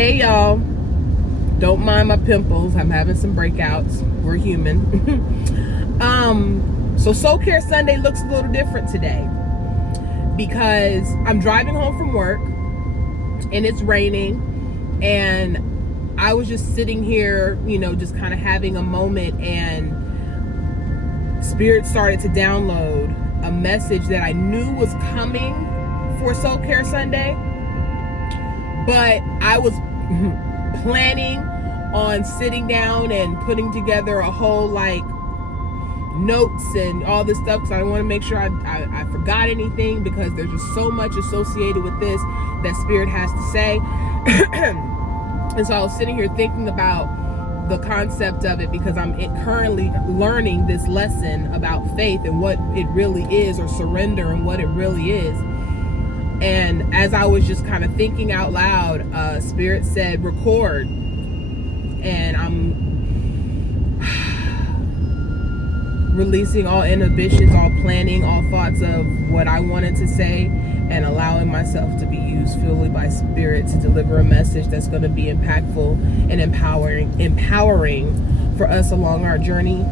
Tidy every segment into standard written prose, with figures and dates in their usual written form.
Hey y'all, don't mind my pimples. I'm having some breakouts. We're human. So Soul Care Sunday looks a little different today because I'm driving home from work and it's raining, and I was just sitting here, just kind of having a moment, and Spirit started to download a message that I knew was coming for Soul Care Sunday, but I was planning on sitting down and putting together a whole notes and all this stuff because I want to make sure I forgot anything, because there's just so much associated with this that Spirit has to say. And so I was sitting here thinking about the concept of it, because I'm currently learning this lesson about faith and what it really is, or surrender and what it really is. And as I was just kind of thinking out loud, Spirit said, record. And I'm releasing all inhibitions, all planning, all thoughts of what I wanted to say, and allowing myself to be used fully by Spirit to deliver a message that's going to be impactful and empowering for us along our journey.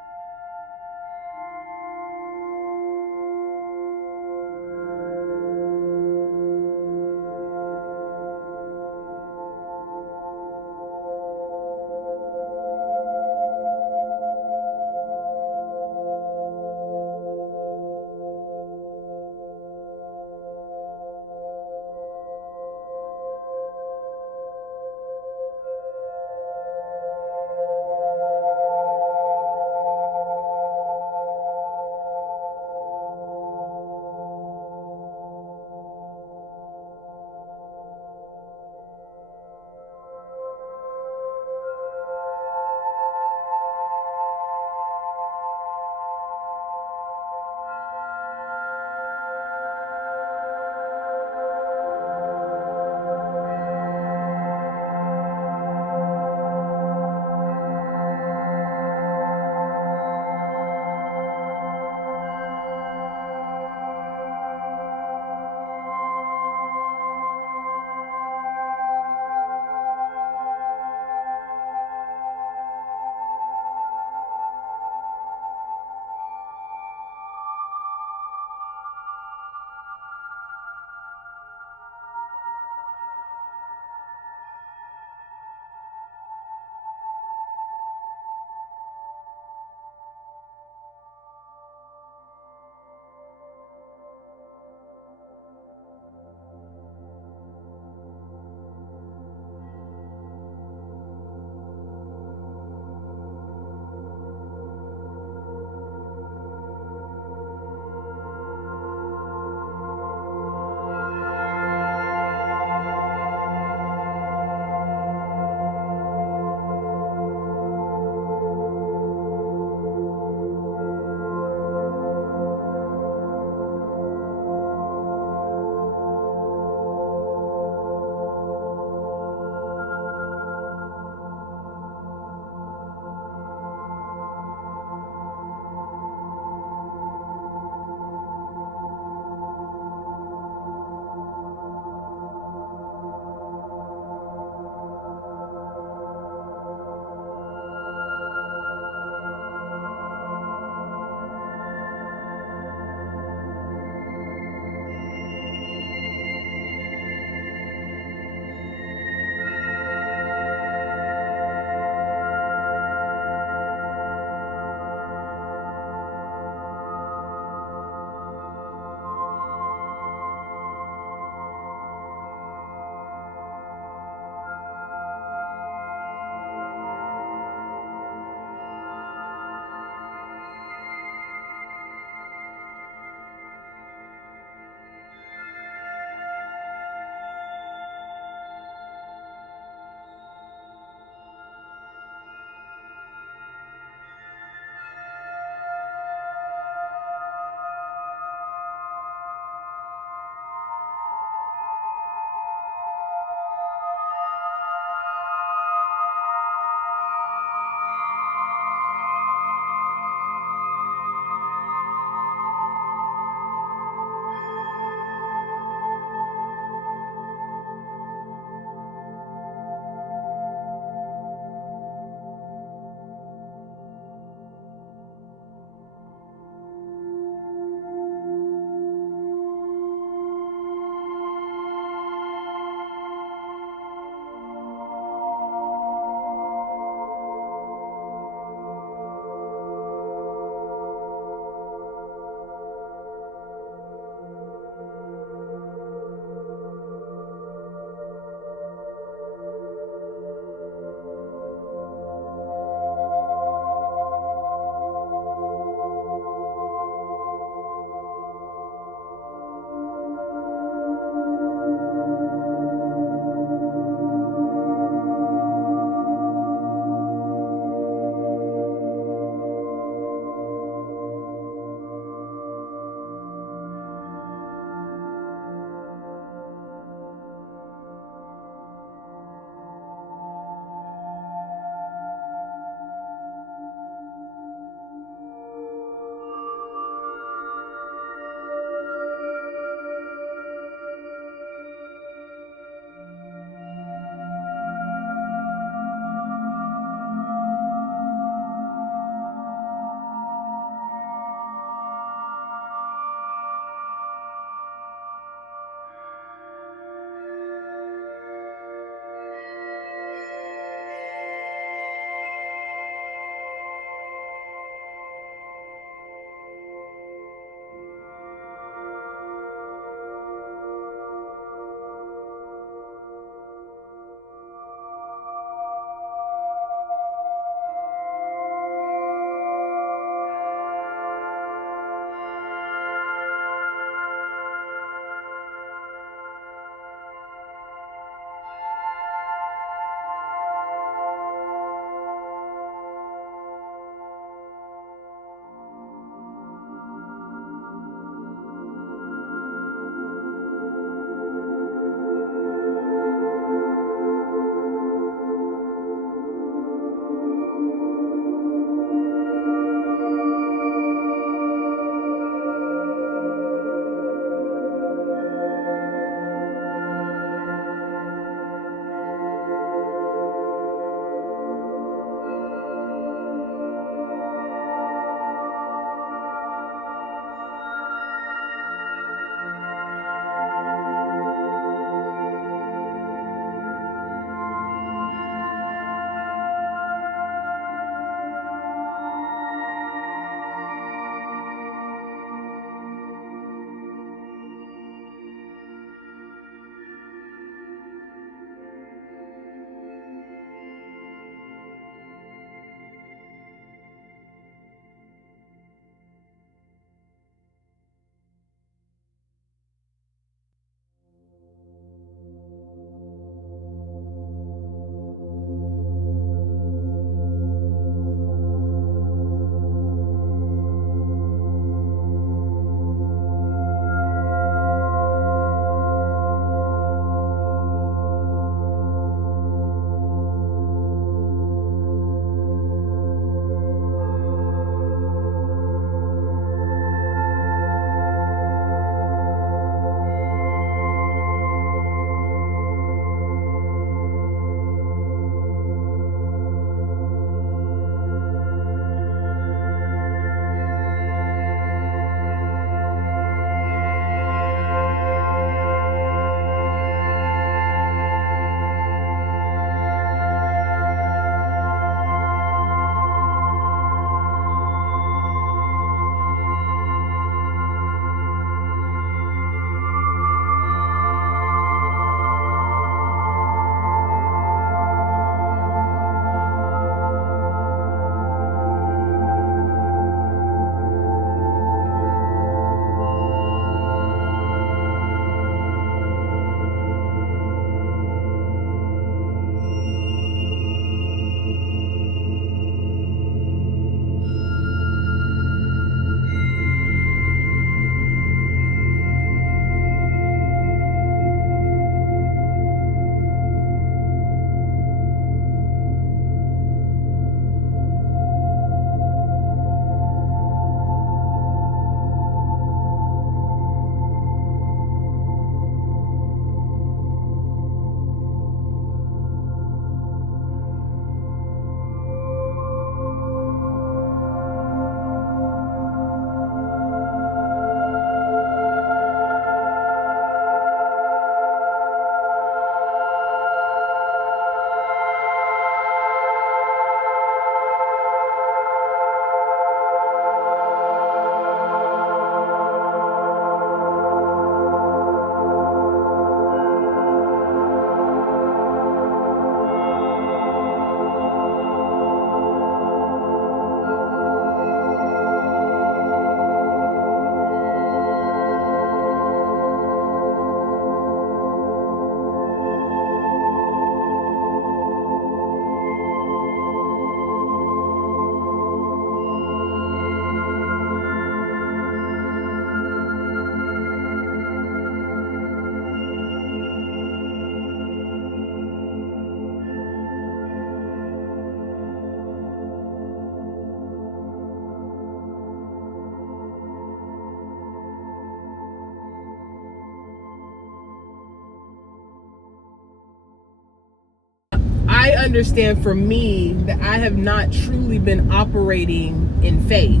understand for me that I have not truly been operating in faith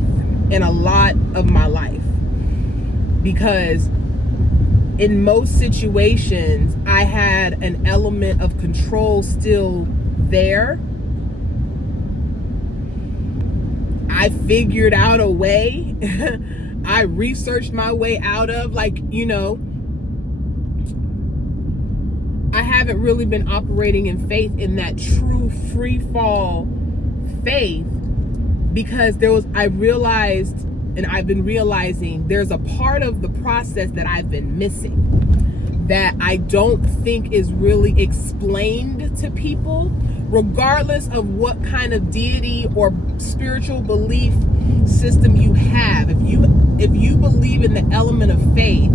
in a lot of my life, because in most situations I had an element of control still there. I figured out a way. I researched my way out of, I haven't really been operating in faith, in that true free fall faith, because I realized, and I've been realizing, there's a part of the process that I've been missing that I don't think is really explained to people, regardless of what kind of deity or spiritual belief system you have. If you believe in the element of faith,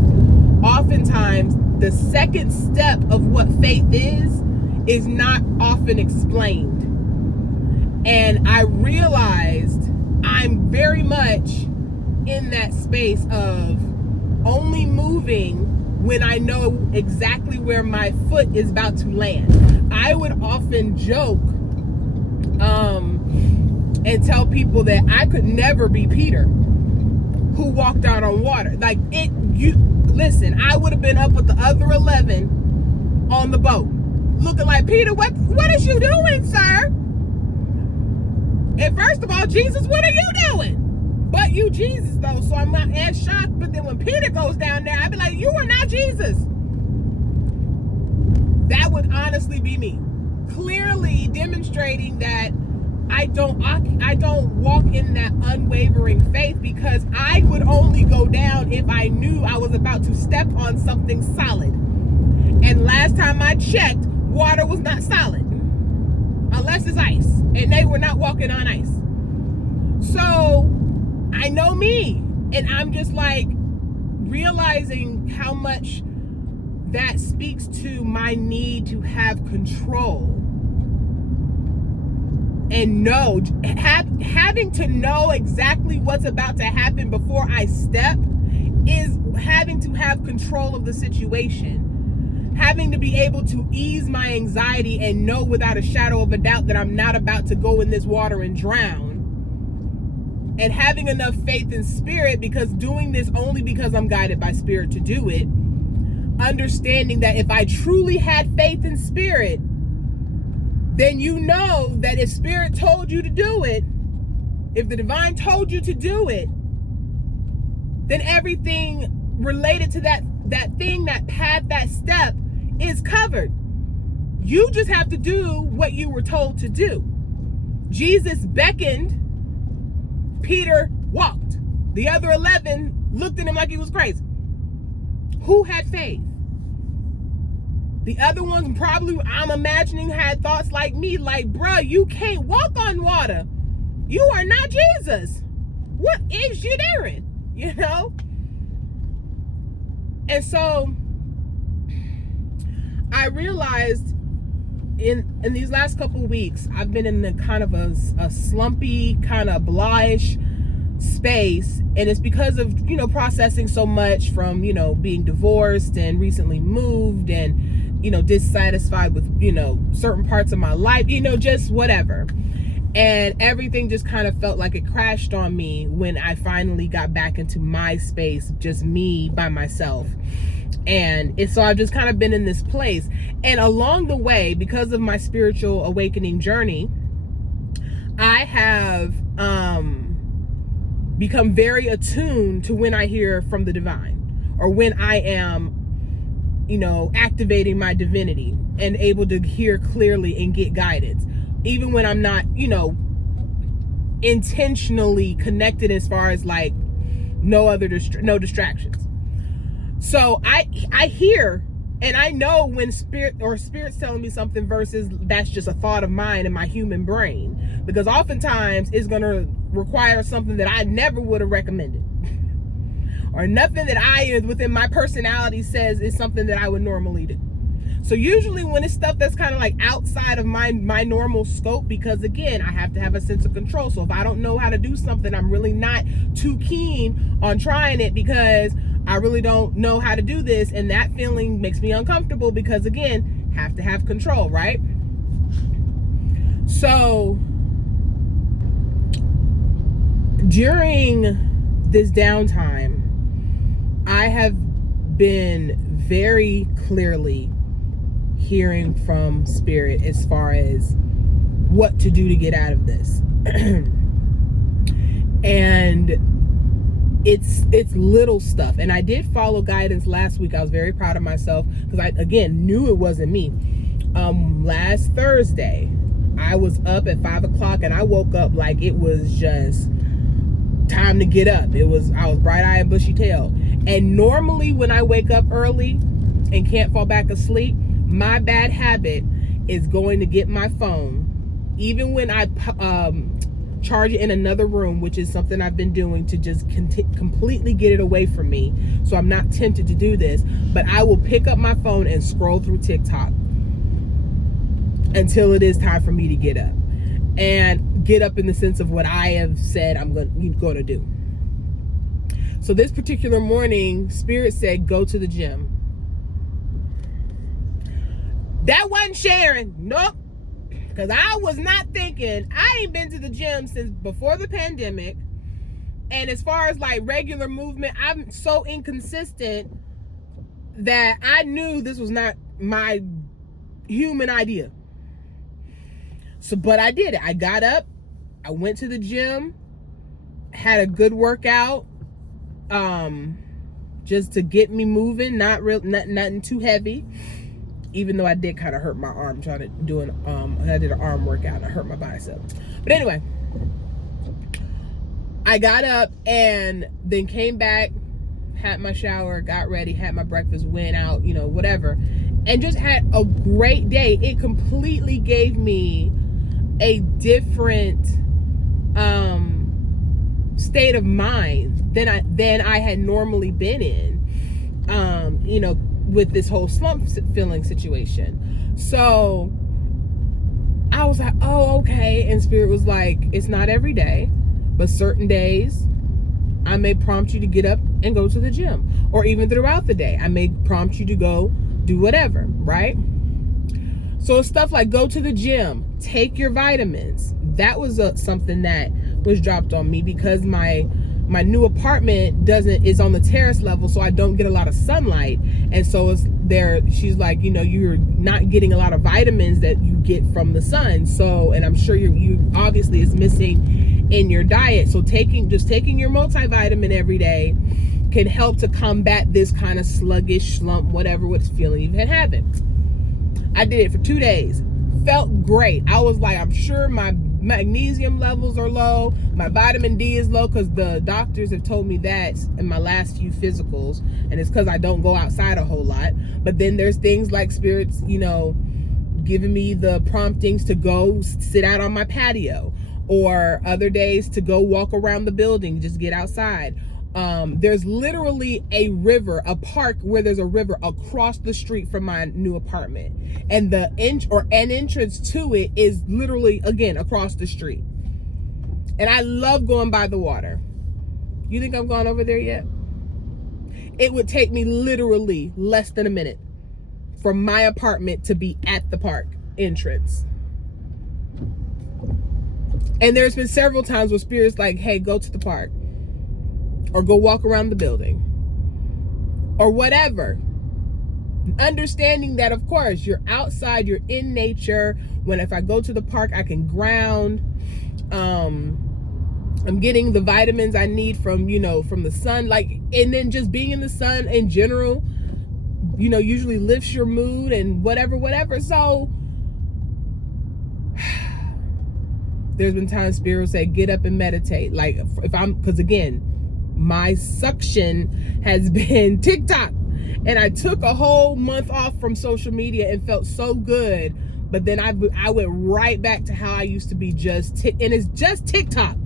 oftentimes the second step of what faith is not often explained. And I realized I'm very much in that space of only moving when I know exactly where my foot is about to land. I would often joke and tell people that I could never be Peter, who walked out on water. Listen, I would have been up with the other 11 on the boat, looking like, Peter, what is you doing, sir? And first of all, Jesus, what are you doing? But you Jesus, though, so I'm not as shocked. But then when Peter goes down there, I'd be like, you are not Jesus. That would honestly be me, clearly demonstrating that I don't walk in that unwavering faith, because I would only go down if I knew I was about to step on something solid. And last time I checked, water was not solid, unless it's ice, and they were not walking on ice. So I know me, and I'm just realizing how much that speaks to my need to have control, and having to know exactly what's about to happen before I step is having to have control of the situation, having to be able to ease my anxiety and know without a shadow of a doubt that I'm not about to go in this water and drown. And having enough faith in spirit, because doing this only because I'm guided by spirit to do it. Understanding that if I truly had faith in spirit, then you know that if spirit told you to do it, if the divine told you to do it, then everything related to that thing, that path, that step is covered. You just have to do what you were told to do. Jesus beckoned, Peter walked. The other 11 looked at him like he was crazy. Who had faith? The other ones probably, I'm imagining, had thoughts like me, like, bruh, you can't walk on water. You are not Jesus. What is you doing? You know? And so I realized in these last couple of weeks, I've been in the kind of a slumpy, kind of blah-ish space, and it's because of processing so much from being divorced and recently moved, and dissatisfied with certain parts of my life, just whatever, and everything just kind of felt like it crashed on me when I finally got back into my space, just me by myself. And so I've just kind of been in this place, and along the way, because of my spiritual awakening journey, I have become very attuned to when I hear from the divine, or when I am activating my divinity and able to hear clearly and get guidance, even when I'm not intentionally connected, as far as no distractions. So I hear, and I know when spirit's telling me something versus that's just a thought of mine in my human brain, because oftentimes it's going to require something that I never would have recommended, or nothing that I, within my personality, says is something that I would normally do. So usually when it's stuff that's kind of outside of my normal scope, because again, I have to have a sense of control. So if I don't know how to do something, I'm really not too keen on trying it, because I really don't know how to do this, and that feeling makes me uncomfortable, because again, have to have control, right? So during this downtime, I have been very clearly hearing from Spirit as far as what to do to get out of this. And it's little stuff. And I did follow guidance last week. I was very proud of myself because I, again, knew it wasn't me. Last Thursday, I was up at 5 o'clock and I woke up like it was just time to get up. I was bright-eyed and bushy-tailed. And normally when I wake up early and can't fall back asleep, my bad habit is going to get my phone, even when I charge it in another room, which is something I've been doing to just completely get it away from me, so I'm not tempted to do this. But I will pick up my phone and scroll through TikTok until it is time for me to get up. And get up in the sense of what I have said I'm going to do. So this particular morning, Spirit said, go to the gym. That wasn't Sharon. Nope. Because I was not thinking, I ain't been to the gym since before the pandemic. And as far as like regular movement, I'm so inconsistent that I knew this was not my human idea. So, but I did it. I got up, I went to the gym, had a good workout, just to get me moving, nothing too heavy. Even though I did kind of hurt my arm trying to do I did an arm workout and I hurt my bicep. But anyway, I got up and then came back, had my shower, got ready, had my breakfast, went out, whatever, and just had a great day. It completely gave me a different state of mind than I had normally been in, with this whole slump feeling situation. So I was like, oh, okay. And Spirit was like, it's not every day, but certain days I may prompt you to get up and go to the gym, or even throughout the day I may prompt you to go do whatever, right? So stuff like go to the gym, take your vitamins. That was something that was dropped on me because my new apartment is on the terrace level, so I don't get a lot of sunlight. And so it's there, she's like, you're not getting a lot of vitamins that you get from the sun. So, and I'm sure you obviously is missing in your diet. So taking your multivitamin every day can help to combat this kind of sluggish slump, whatever what's feeling you've been having. I did it for 2 days. Felt great. I was like, I'm sure my magnesium levels are low, my vitamin D is low, because the doctors have told me that in my last few physicals, and it's because I don't go outside a whole lot. But then there's things like Spirits, giving me the promptings to go sit out on my patio, or other days to go walk around the building, just get outside. There's literally a park where there's a river across the street from my new apartment. And an entrance to it is literally, again, across the street. And I love going by the water. You think I've gone over there yet? It would take me literally less than a minute from my apartment to be at the park entrance. And there's been several times where Spirit's like, hey, go to the park, or go walk around the building, or whatever. Understanding that, of course, you're outside, you're in nature. If I go to the park, I can ground. I'm getting the vitamins I need from the sun. And then just being in the sun in general, usually lifts your mood and whatever. So there's been times Spirit will say, get up and meditate. Because again, my suction has been TikTok, and I took a whole month off from social media and felt so good, but then I went right back to how I used to be, and it's just TikTok.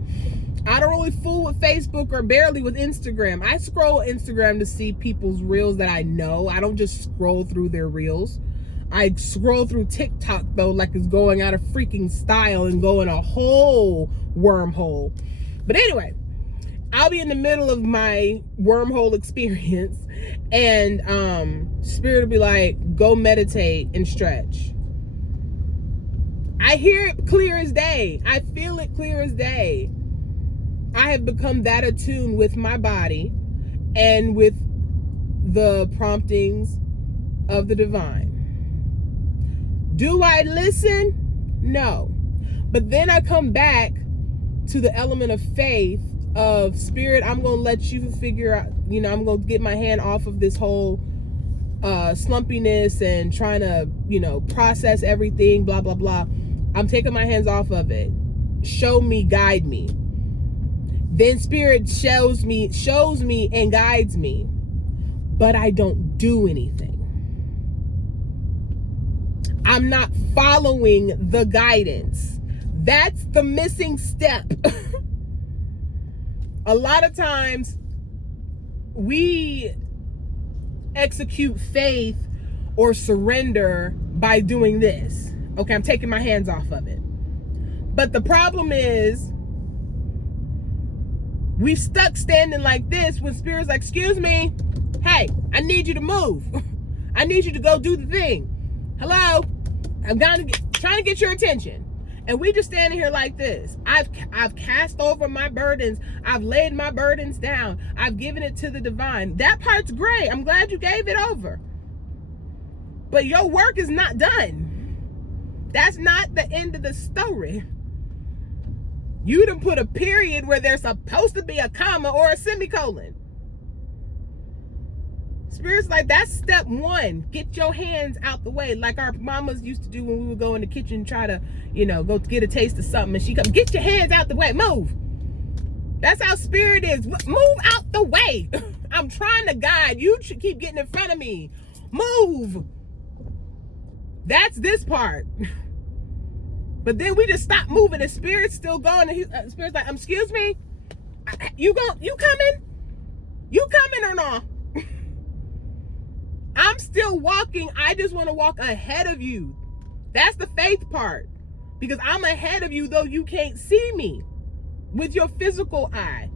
I don't really fool with Facebook or barely with Instagram. I scroll Instagram to see people's reels that I know. I don't just scroll through their reels. I scroll through TikTok though like it's going out of freaking style and go in a whole wormhole. But anyway, I'll be in the middle of my wormhole experience, and Spirit will be like, go meditate and stretch. I hear it clear as day. I feel it clear as day. I have become that attuned with my body and with the promptings of the divine. Do I listen? No. But then I come back to the element of faith of spirit. I'm going to let you figure out, I'm going to get my hand off of this whole slumpiness and trying to, process everything, blah, blah, blah. I'm taking my hands off of it. Show me, guide me. Then spirit shows me and guides me, but I don't do anything. I'm not following the guidance. That's the missing step. A lot of times we execute faith or surrender by doing this. Okay, I'm taking my hands off of it. But the problem is we stuck standing like this when spirit's like, excuse me, hey, I need you to move. I need you to go do the thing. Hello? I'm trying to get your attention. And we just standing here like this. I've cast over my burdens. I've laid my burdens down. I've given it to the divine. That part's great. I'm glad you gave it over. But your work is not done. That's not the end of the story. You done put a period where there's supposed to be a comma or a semicolon. Spirit's like, that's step one. Get your hands out the way, like our mamas used to do when we would go in the kitchen and try to, go get a taste of something. And she come, get your hands out the way, move. That's how spirit is. Move out the way. I'm trying to guide. You should keep getting in front of me. Move. That's this part. But then we just stop moving and spirit's still going. And spirit's like, excuse me, you coming? You coming or not? I'm still walking. I just want to walk ahead of you. That's the faith part. Because I'm ahead of you, though you can't see me with your physical eye.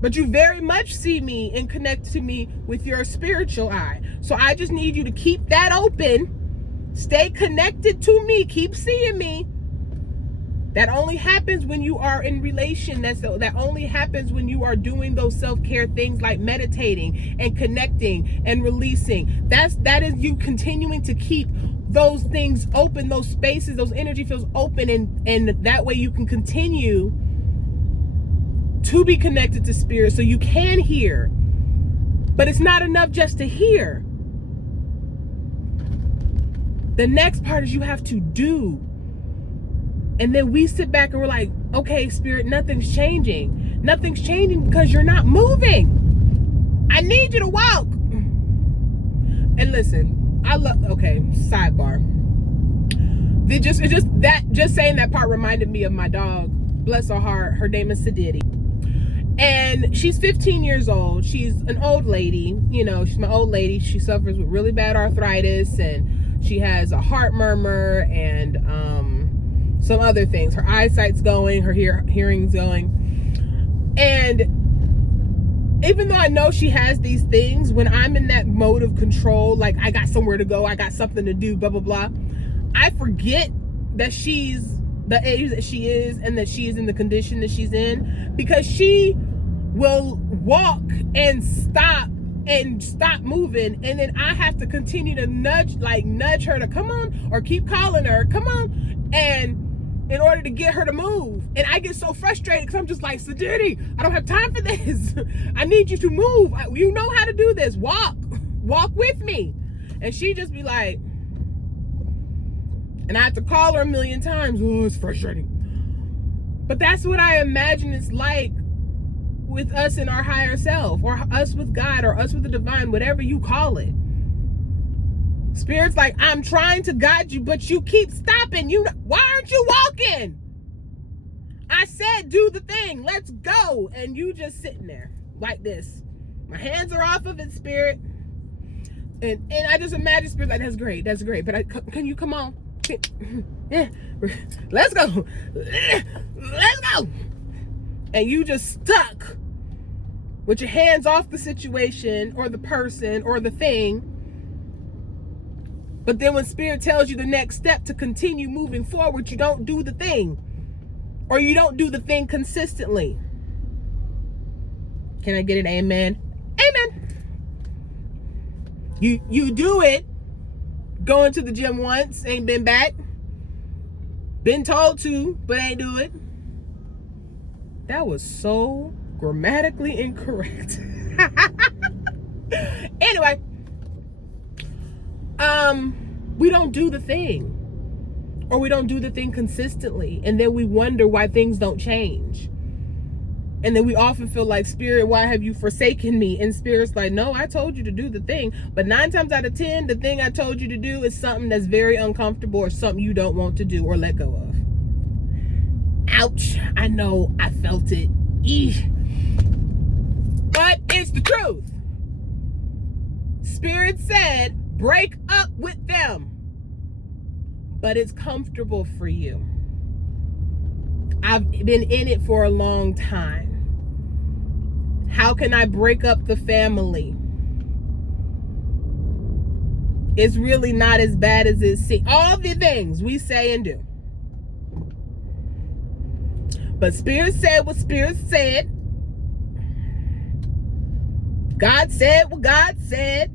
But you very much see me and connect to me with your spiritual eye. So I just need you to keep that open. Stay connected to me. Keep seeing me. That only happens when you are in relation. That only happens when you are doing those self-care things like meditating and connecting and releasing. That is you continuing to keep those things open, those spaces, those energy fields open, and that way you can continue to be connected to spirit so you can hear. But it's not enough just to hear. The next part is you have to do. And then we sit back and we're like, okay, spirit, nothing's changing. Nothing's changing because you're not moving. I need you to walk. And listen, sidebar. Just saying that part reminded me of my dog. Bless her heart. Her name is Sadidi. And she's 15 years old. She's an old lady. She's my old lady. She suffers with really bad arthritis and she has a heart murmur and some other things. Her eyesight's going, her hearing's going. And even though I know she has these things, when I'm in that mode of control, like I got somewhere to go, I got something to do, blah, blah, blah, I forget that she's the age that she is and that she is in the condition that she's in, because she will walk and stop moving, and then I have to continue to nudge her to come on, or keep calling her, come on, and in order to get her to move. And I get so frustrated because I'm just like, Sadidi, I don't have time for this. I need you to move. You know how to do this. Walk with me. And she just be like, and I have to call her a million times. Oh, it's frustrating. But that's what I imagine it's like with us in our higher self, or us with God, or us with the divine, whatever you call it. Spirit's like, I'm trying to guide you, but you keep stopping. Why aren't you walking? I said, do the thing. Let's go. And you just sitting there like this. My hands are off of it, Spirit. And I just imagine Spirit like, that's great. But can you come on? Let's go. Let's go. And you just stuck with your hands off the situation or the person or the thing. But then when Spirit tells you the next step to continue moving forward, you don't do the thing. Or you don't do the thing consistently. Can I get an amen? Amen. You do it. Going to the gym once, ain't been back. Been told to, but ain't do it. That was so grammatically incorrect. Anyway, we don't do the thing. Or we don't do the thing consistently. And then we wonder why things don't change. And then we often feel like, Spirit, why have you forsaken me? And Spirit's like, no, I told you to do the thing. But 9 times out of 10, the thing I told you to do is something that's very uncomfortable or something you don't want to do or let go of. Ouch. I know, I felt it. Eesh. But it's the truth. Spirit said, break up with them. But it's comfortable for you. I've been in it for a long time. How can I break up the family? It's really not as bad as it seems. All the things we say and do. But Spirit said what Spirit said. God said what God said.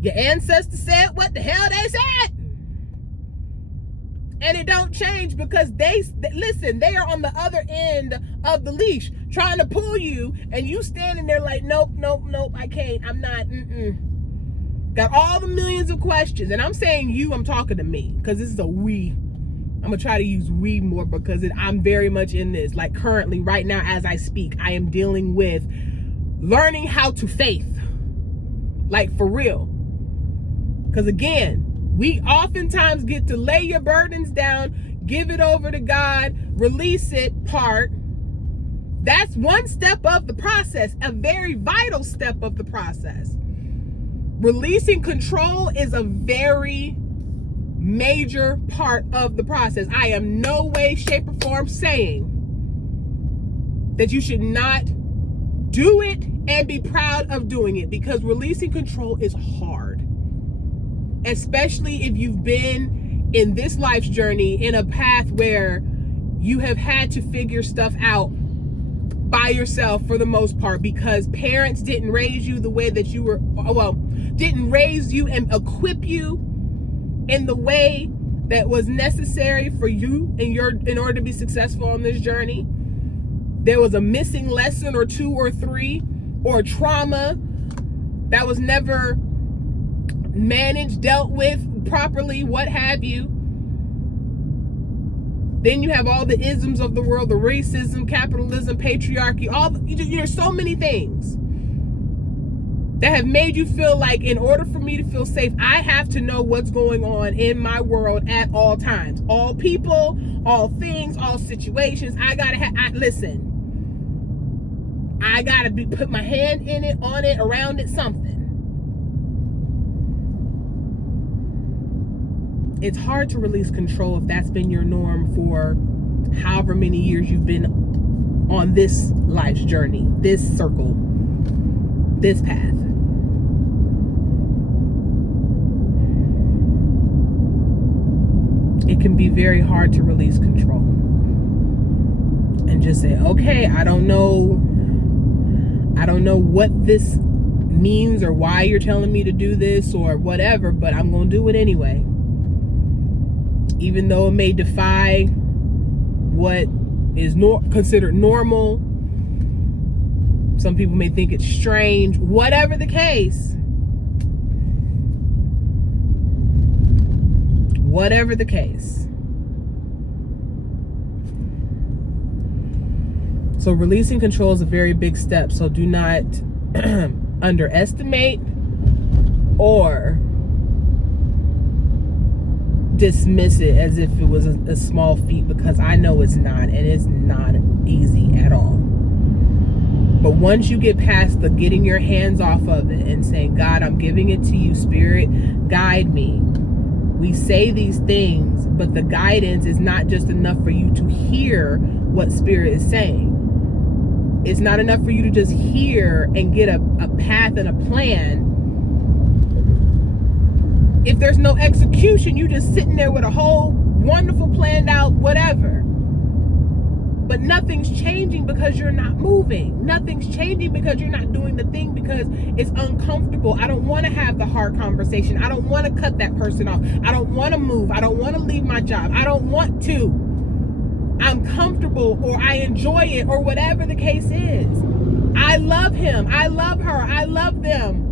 Your ancestors said what the hell they said. And it don't change because they are on the other end of the leash trying to pull you, and you standing there like, nope, I can't, I'm not, Got all the millions of questions. And I'm saying you, I'm talking to me, because this is a we. I'm gonna try to use we more because I'm very much in this. Like currently, right now, as I speak, I am dealing with learning how to faith. Like for real. Because again, we oftentimes get to lay your burdens down, give it over to God, release it part. That's one step of the process, a very vital step of the process. Releasing control is a very major part of the process. I am no way, shape, or form saying that you should not do it and be proud of doing it, because releasing control is hard. Especially if you've been in this life's journey in a path where you have had to figure stuff out by yourself for the most part, because parents didn't raise you the way that you were, didn't raise you and equip you in the way that was necessary for you in order to be successful on this journey. There was a missing lesson or 2 or 3 or trauma that was never managed, dealt with properly, what have you. Then you have all the isms of the world, the racism, capitalism, patriarchy, there's so many things that have made you feel like in order for me to feel safe, I have to know what's going on in my world at all times. All people, all things, all situations. I gotta put my hand in it, on it, around it, something. It's hard to release control if that's been your norm for however many years you've been on this life's journey, this circle, this path. It can be very hard to release control and just say, okay, I don't know what this means or why you're telling me to do this or whatever, but I'm going to do it anyway. Even though it may defy what is considered normal. Some people may think it's strange. Whatever the case. Whatever the case. So releasing control is a very big step. So do not underestimate or dismiss it as if it was a small feat, because I know it's not, and it's not easy at all. But once you get past the getting your hands off of it and saying, God, I'm giving it to you, Spirit, guide me. We say these things, but the guidance is not just enough for you to hear what Spirit is saying. It's not enough for you to just hear and get a path and a plan. if there's no execution, you just sitting there with a whole wonderful planned out whatever. But nothing's changing because you're not moving. Nothing's changing because you're not doing the thing because it's uncomfortable. I don't want to have the hard conversation. I don't want to cut that person off. I don't want to move. I don't want to leave my job. I don't want to. I'm comfortable, or I enjoy it, or whatever the case is. I love him. I love her. I love them.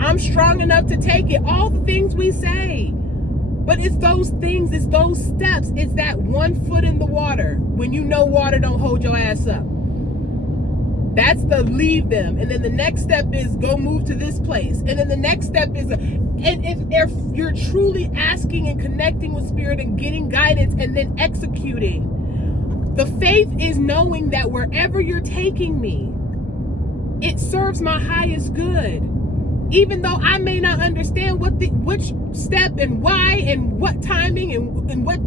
I'm strong enough to take it. All the things we say. But it's those things, it's those steps. It's that 1 foot in the water when you know water don't hold your ass up. That's the leave them. And then the next step is go move to this place. And then the next step is, and if you're truly asking and connecting with spirit and getting guidance and then executing, the faith is knowing that wherever you're taking me, it serves my highest good. Even though I may not understand which step and why and what timing and what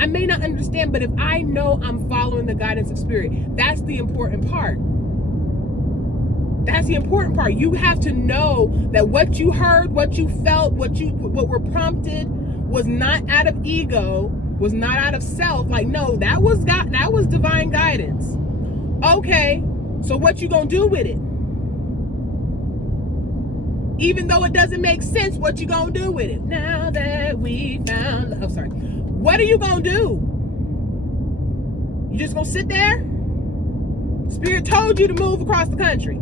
I may not understand, but if I know I'm following the guidance of spirit, that's the important part. That's the important part. You have to know that what you heard, what you felt, what were prompted was not out of ego, was not out of self. Like, no, that was God, that was divine guidance. Okay, so what you gonna do with it? Even though it doesn't make sense, what you gonna do with it? Now that we found, what are you gonna do? You just gonna sit there? Spirit told you to move across the country.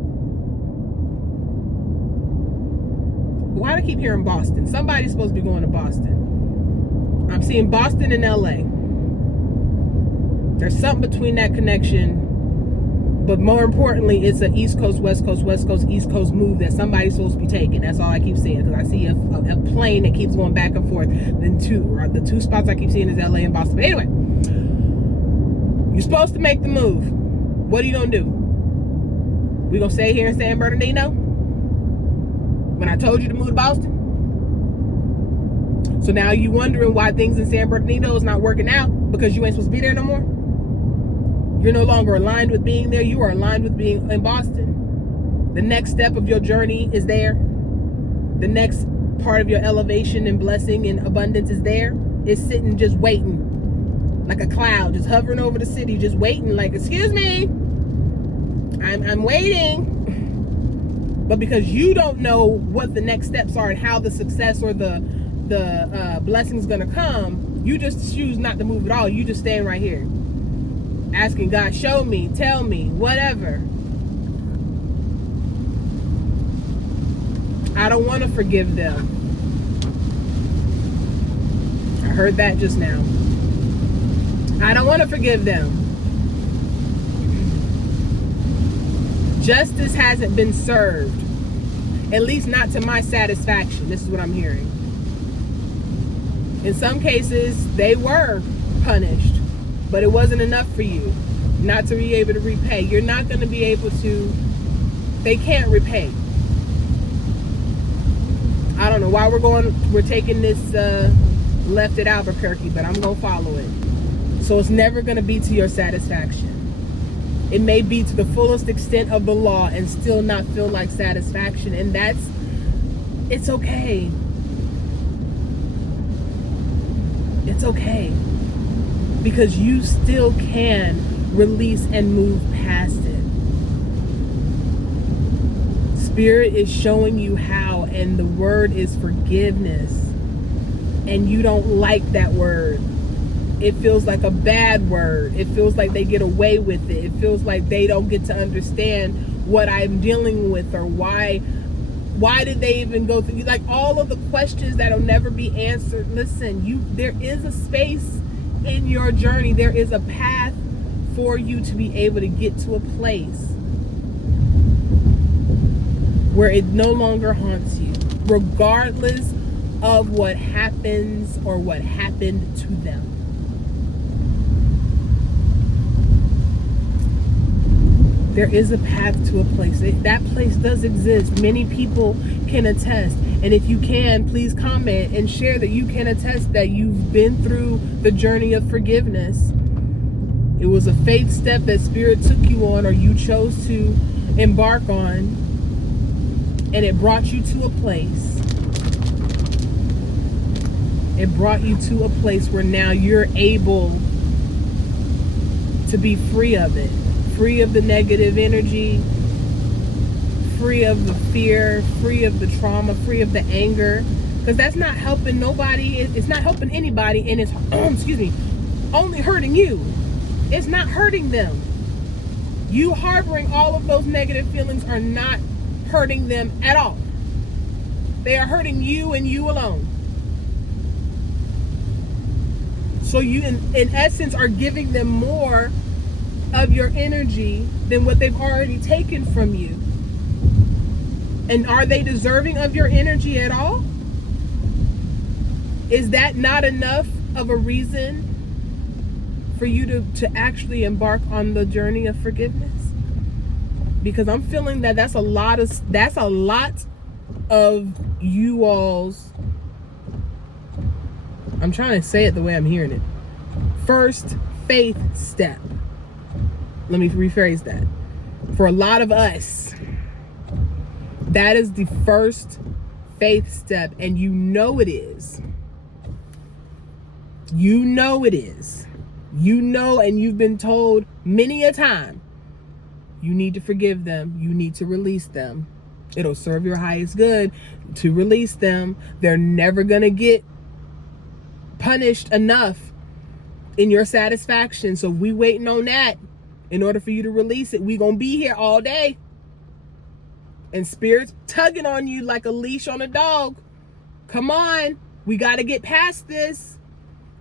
Why do I keep hearing Boston? Somebody's supposed to be going to Boston. I'm seeing Boston and LA. There's something between that connection. But more importantly, it's an East Coast, West Coast, West Coast, East Coast move that somebody's supposed to be taking. That's all I keep seeing. Because I see a plane that keeps going back and forth. The two spots I keep seeing is LA and Boston. But anyway, you're supposed to make the move. What are you going to do? We going to stay here in San Bernardino? When I told you to move to Boston? So now you wondering why things in San Bernardino is not working out? Because you ain't supposed to be there no more? You're no longer aligned with being there. You are aligned with being in Boston. The next step of your journey is there. The next part of your elevation and blessing and abundance is there. It's sitting just waiting. Like a cloud, just hovering over the city, just waiting like, excuse me, I'm waiting. But because you don't know what the next steps are and how the success or the blessing's gonna come, you just choose not to move at all. You just stand right here. Asking God, show me, tell me, whatever. I don't want to forgive them. I heard that just now. I don't want to forgive them. Justice hasn't been served. At least not to my satisfaction. This is what I'm hearing. In some cases, they were punished. But it wasn't enough for you not to be able to repay. You're not going to be able to. They can't repay. I don't know why we're taking this left at Albuquerque, but I'm going to follow it. So it's never going to be to your satisfaction. It may be to the fullest extent of the law and still not feel like satisfaction. And it's okay. It's okay. Because you still can release and move past it. Spirit is showing you how, and the word is forgiveness. And you don't like that word. It feels like a bad word. It feels like they get away with it. It feels like they don't get to understand what I'm dealing with, or why did they even go through, like all of the questions that'll never be answered. Listen, there is a space in your journey. There is a path for you to be able to get to a place where it no longer haunts you, regardless of what happens or what happened to them. There is a path to a place. That place does exist. Many people can attest. And if you can, please comment and share that you can attest that you've been through the journey of forgiveness. It was a faith step that Spirit took you on, or you chose to embark on. And it brought you to a place. It brought you to a place where now you're able to be free of it. Free of the negative energy, free of the fear, free of the trauma, free of the anger. Because that's not helping nobody. It's not helping anybody. And it's, excuse me, only hurting you. It's not hurting them. You harboring all of those negative feelings are not hurting them at all. They are hurting you and you alone. So you, in essence, are giving them more of your energy than what they've already taken from you. And are they deserving of your energy at all? Is that not enough of a reason for you to actually embark on the journey of forgiveness? Because I'm feeling that that's a lot of you all's, I'm trying to say it the way I'm hearing it, first faith step. Let me rephrase that. For a lot of us, that is the first faith step, and you know it is. You know it is. You know, and you've been told many a time, you need to forgive them. You need to release them. It'll serve your highest good to release them. They're never going to get punished enough in your satisfaction. So we waiting on that. In order for you to release it, we going to be here all day. And spirit's tugging on you like a leash on a dog. Come on. We got to get past this.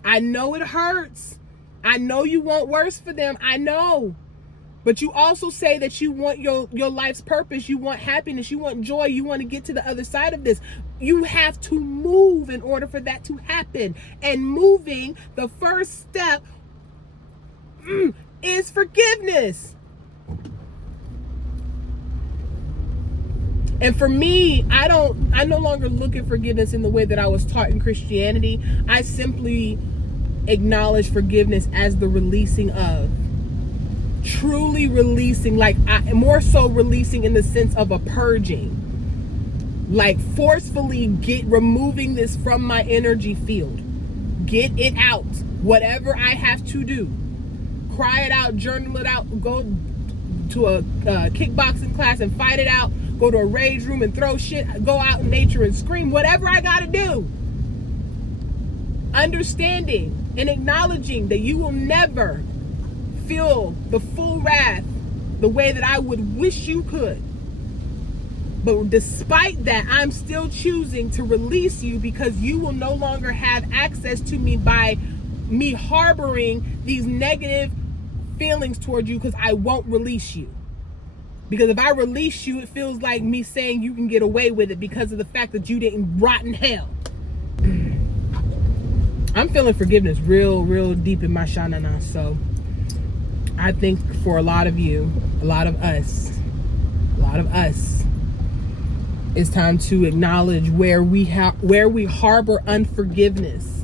I know it hurts. I know you want worse for them. I know. But you also say that you want your life's purpose. You want happiness. You want joy. You want to get to the other side of this. You have to move in order for that to happen. And moving, the first step is forgiveness. And for me, I no longer look at forgiveness in the way that I was taught in Christianity. I simply acknowledge forgiveness as the releasing of. Truly releasing, like more so releasing in the sense of a purging. Like forcefully removing this from my energy field. Get it out. Whatever I have to do. Cry it out, journal it out, go to a kickboxing class and fight it out. Go to a rage room and throw shit. Go out in nature and scream. Whatever I gotta do. Understanding and acknowledging that you will never feel the full wrath the way that I would wish you could. But despite that, I'm still choosing to release you because you will no longer have access to me by me harboring these negative feelings toward you, because I won't release you. Because if I release you, it feels like me saying you can get away with it because of the fact that you didn't rot in hell. I'm feeling forgiveness real deep in my shanana. So I think for a lot of you, a lot of us, it's time to acknowledge where we harbor unforgiveness.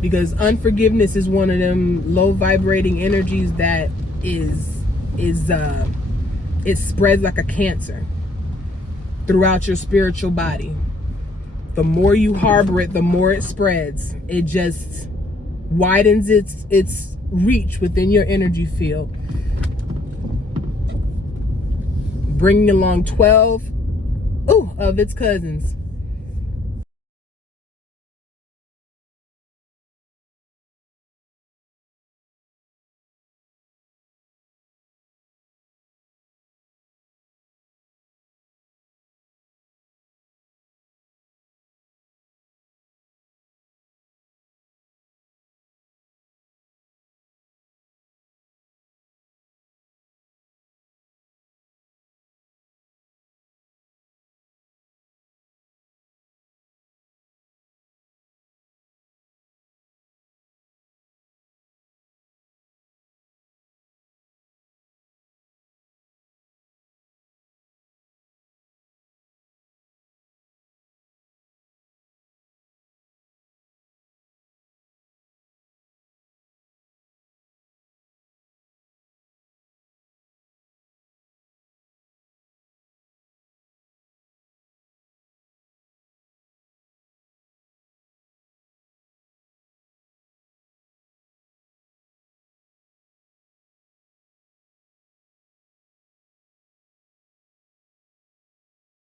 Because unforgiveness is one of them low vibrating energies that it spreads like a cancer throughout your spiritual body. The more you harbor it, the more it spreads. It just widens its reach within your energy field, bringing along 12 of its cousins.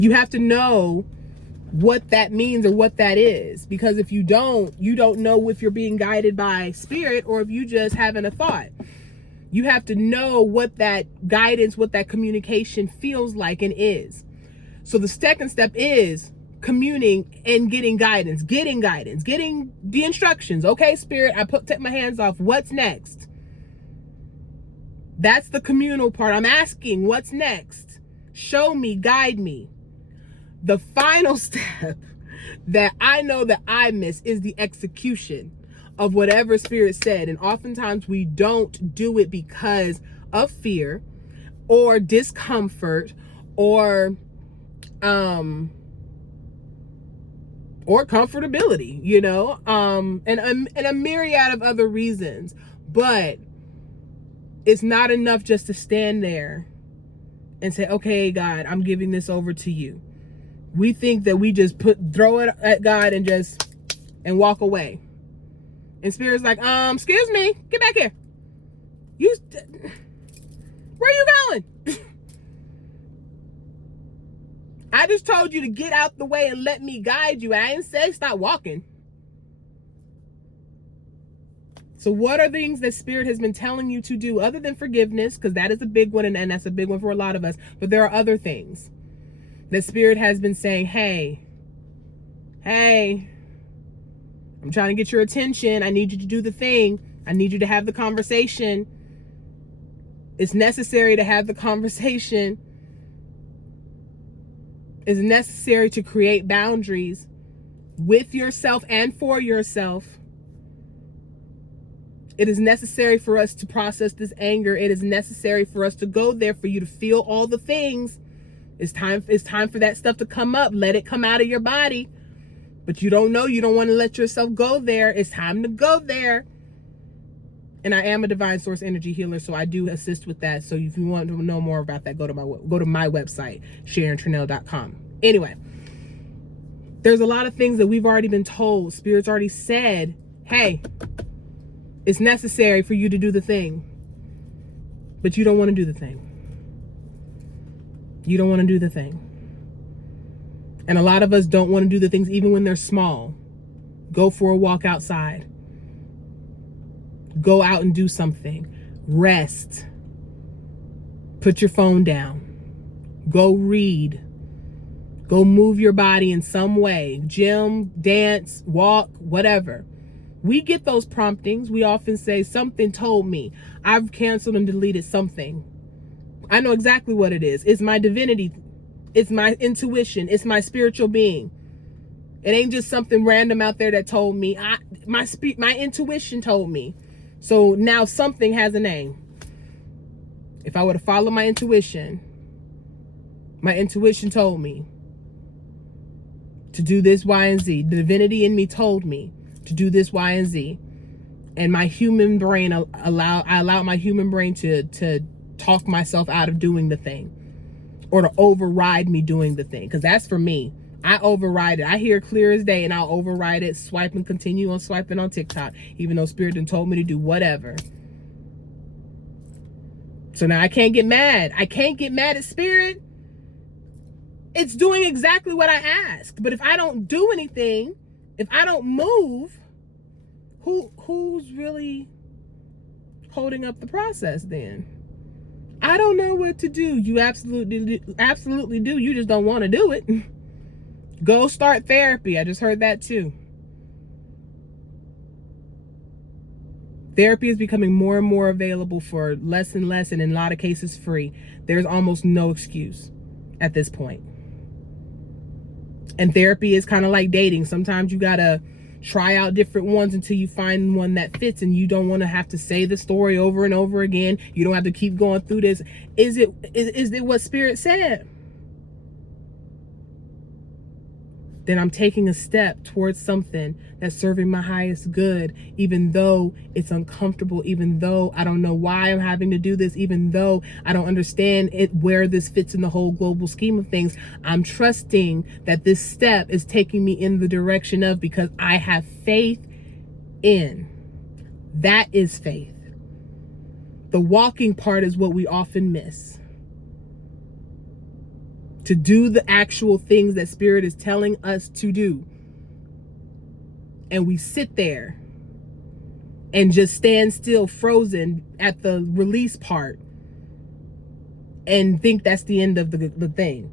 You have to know what that means or what that is, because if you don't know if you're being guided by spirit or if you just having a thought. You have to know what that guidance, what that communication feels like and is. So the second step is communing and getting guidance, getting the instructions. Okay, spirit, take my hands off. What's next? That's the communal part. I'm asking, what's next? Show me, guide me. The final step that I know that I miss is the execution of whatever spirit said. And oftentimes we don't do it because of fear or discomfort or comfortability, and a myriad of other reasons. But it's not enough just to stand there and say, okay, God, I'm giving this over to you. We think that we just throw it at God and walk away. And Spirit's like, excuse me, get back here. Where are you going? I just told you to get out the way and let me guide you. I didn't say stop walking. So what are things that Spirit has been telling you to do other than forgiveness? Because that is a big one, and that's a big one for a lot of us. But there are other things that Spirit has been saying, hey, I'm trying to get your attention. I need you to do the thing. I need you to have the conversation. It's necessary to have the conversation. It's necessary to create boundaries with yourself and for yourself. It is necessary for us to process this anger. It is necessary for us to go there, for you to feel all the things. It's time for that stuff to come up. Let it come out of your body. But you don't want to let yourself go there. It's time to go there. And I am a divine source energy healer, so I do assist with that. So if you want to know more about that, go to my website, SharonTrinell.com. Anyway, there's a lot of things that we've already been told. Spirit's already said, hey, it's necessary for you to do the thing. But you don't want to do the thing. You don't want to do the thing. And a lot of us don't want to do the things even when they're small. Go for a walk outside. Go out and do something. Rest. Put your phone down. Go read. Go move your body in some way. Gym, dance, walk, whatever. We get those promptings. We often say, something told me. I've canceled and deleted something. I know exactly what it is. It's my divinity. It's my intuition. It's my spiritual being. It ain't just something random out there that told me. My intuition told me. So now something has a name. If I were to follow my intuition told me to do this, Y, and Z. The divinity in me told me to do this, Y, and Z. And my human brain, I allowed my human brain to talk myself out of doing the thing, or to override me doing the thing. Because that's for me. I override it. I hear clear as day and I'll override it, swipe and continue on swiping on TikTok, even though Spirit done told me to do whatever. So now I can't get mad. I can't get mad at Spirit. It's doing exactly what I asked. But if I don't do anything, if I don't move, who's really holding up the process then? I don't know what to do. You absolutely do. You just don't want to do it. Go start therapy. I just heard that too. Therapy is becoming more and more available for less and less, and in a lot of cases free. There's almost no excuse at this point. And therapy is kind of like dating. Sometimes you gotta try out different ones until you find one that fits, and you don't want to have to say the story over and over again. You don't have to keep going through this. Is it what Spirit said? Then I'm taking a step towards something that's serving my highest good, even though it's uncomfortable, even though I don't know why I'm having to do this, even though I don't understand where this fits in the whole global scheme of things. I'm trusting that this step is taking me in the direction of, because I have faith in. That is faith. The walking part is what we often miss. to do the actual things that Spirit is telling us to do. And we sit there and just stand still, frozen at the release part, and think that's the end of the thing.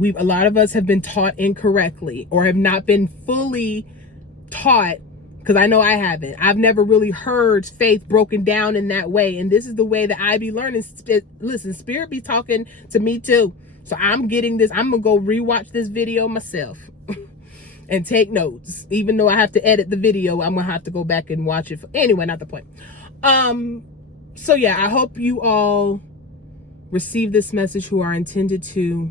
A lot of us have been taught incorrectly, or have not been fully taught, because I know I haven't. I've never really heard faith broken down in that way. And this is the way that I be learning. Listen, Spirit be talking to me too. So I'm getting this. I'm going to go rewatch this video myself and take notes. Even though I have to edit the video, I'm going to have to go back and watch it. Anyway, not the point. So yeah, I hope you all receive this message who are intended to.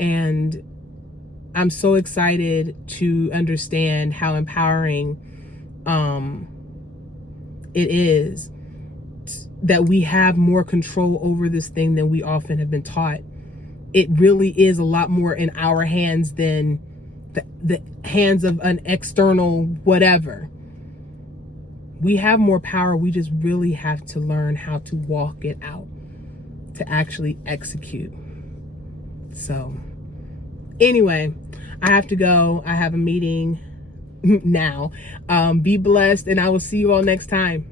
And I'm so excited to understand how empowering it is that we have more control over this thing than we often have been taught. It really is a lot more in our hands than the hands of an external whatever. We have more power. We just really have to learn how to walk it out, to actually execute. So anyway, I have to go. I have a meeting now. Be blessed, and I will see you all next time.